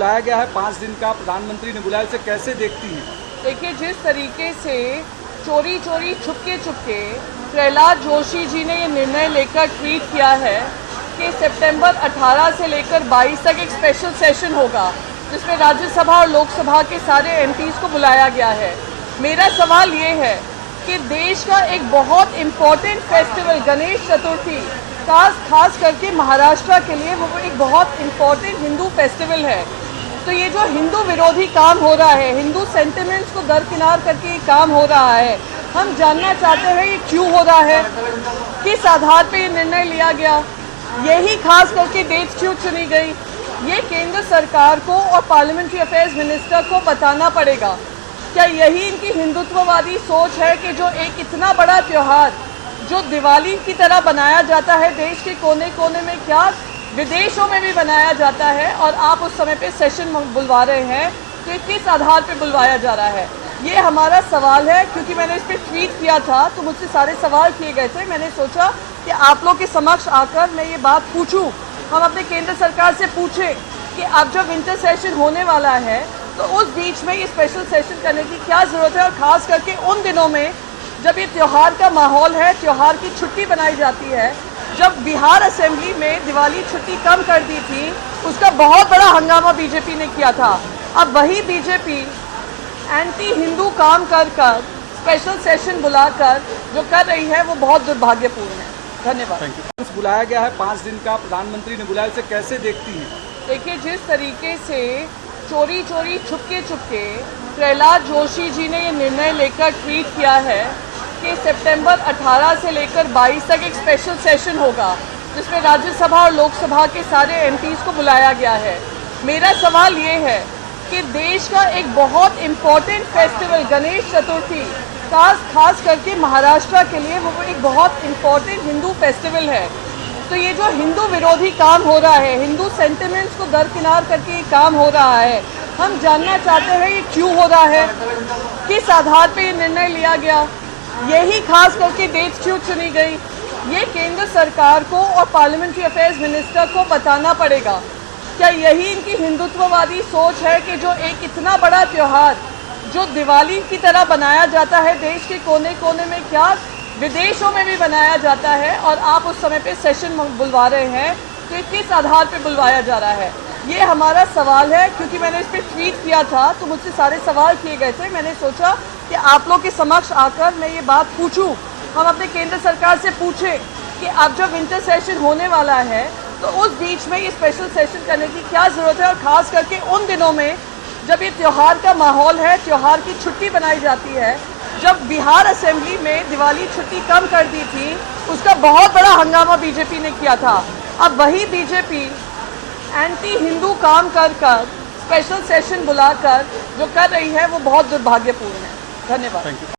बुलाया गया है 5 दिन का, प्रधानमंत्री ने बुलाया, इसे कैसे देखती हैं? देखिए, जिस तरीके से चोरी चोरी छुपके छुपके प्रहलाद जोशी जी ने ये निर्णय लेकर ट्वीट किया है कि सितंबर 18 से लेकर 22 तक एक स्पेशल सेशन होगा जिसमें राज्यसभा और लोकसभा के सारे एमपीज़ को बुलाया गया है। मेरा सवाल ये है कि देश का एक बहुत इम्पोर्टेंट फेस्टिवल गणेश चतुर्थी खास करके महाराष्ट्र के लिए वो एक बहुत इम्पोर्टेंट हिंदू फेस्टिवल है। तो ये जो हिंदू विरोधी काम हो रहा है, हिंदू सेंटिमेंट्स को दरकिनार करके ये काम हो रहा है, हम जानना चाहते हैं ये क्यों हो रहा है, किस आधार पे ये निर्णय लिया गया, यही खास करके डेट्स क्यों चुनी गई, ये केंद्र सरकार को और पार्लियामेंट्री अफेयर्स मिनिस्टर को बताना पड़ेगा। क्या यही इनकी हिंदुत्ववादी सोच है कि जो एक इतना बड़ा त्यौहार जो दिवाली की तरह बनाया जाता है देश के कोने कोने में, क्या विदेशों में भी बनाया जाता है, और आप उस समय पे सेशन बुलवा रहे हैं, तो किस आधार पे बुलवाया जा रहा है, ये हमारा सवाल है। क्योंकि मैंने इस पर ट्वीट किया था तो मुझसे सारे सवाल किए गए थे, मैंने सोचा कि आप लोग के समक्ष आकर मैं ये बात पूछूं, हम अपने केंद्र सरकार से पूछें कि अब जब विंटर सेशन होने वाला है तो उस बीच में ये स्पेशल सेशन करने की क्या ज़रूरत है, और ख़ास करके उन दिनों में जब ये त्यौहार का माहौल है, त्यौहार की छुट्टी बनाई जाती है। जब बिहार असेंबली में दिवाली छुट्टी कम कर दी थी, उसका बहुत बड़ा हंगामा बीजेपी ने किया था। अब वही बीजेपी एंटी हिंदू काम कर स्पेशल सेशन बुलाकर जो कर रही है वो बहुत दुर्भाग्यपूर्ण है। धन्यवाद। बुलाया गया है 5 दिन का, प्रधानमंत्री ने बुलाया, इसे कैसे देखती हैं? देखिए, जिस तरीके से चोरी चोरी छुपके छुपके प्रहलाद जोशी जी ने ये निर्णय लेकर ट्वीट किया है कि सितंबर 18 से लेकर 22 तक एक स्पेशल सेशन होगा जिसमें राज्यसभा और लोकसभा के सारे एमपीज़ को बुलाया गया है। मेरा सवाल ये है कि देश का एक बहुत इम्पोर्टेंट फेस्टिवल गणेश चतुर्थी खास करके महाराष्ट्र के लिए वो एक बहुत इम्पोर्टेंट हिंदू फेस्टिवल है। तो ये जो हिंदू विरोधी काम हो रहा है, हिंदू सेंटिमेंट्स को दरकिनार करके ये काम हो रहा है, हम जानना चाहते हैं ये क्यों हो रहा है, किस आधार पे ये निर्णय लिया गया, यही खास करके डेट्स क्यों चुनी गई, ये केंद्र सरकार को और पार्लियामेंट्री अफेयर्स मिनिस्टर को बताना पड़ेगा। क्या यही इनकी हिंदुत्ववादी सोच है कि जो एक इतना बड़ा त्यौहार जो दिवाली की तरह बनाया जाता है देश के कोने कोने में, क्या विदेशों में भी बनाया जाता है, और आप उस समय पे सेशन बुलवा रहे हैं, तो ये किस आधार पे बुलवाया जा रहा है, ये हमारा सवाल है। क्योंकि मैंने इस पर ट्वीट किया था तो मुझसे सारे सवाल किए गए थे, मैंने सोचा कि आप लोग के समक्ष आकर मैं ये बात पूछूं, हम अपने केंद्र सरकार से पूछें कि अब जब विंटर सेशन होने वाला है तो उस बीच में ये स्पेशल सेशन करने की क्या ज़रूरत है, और ख़ास करके उन दिनों में जब ये त्यौहार का माहौल है, त्यौहार की छुट्टी बनाई जाती है। जब बिहार असेंबली में दिवाली छुट्टी कम कर दी थी, उसका बहुत बड़ा हंगामा बीजेपी ने किया था। अब वही बीजेपी एंटी हिंदू काम कर स्पेशल सेशन बुलाकर जो कर रही है वो बहुत दुर्भाग्यपूर्ण है। धन्यवाद।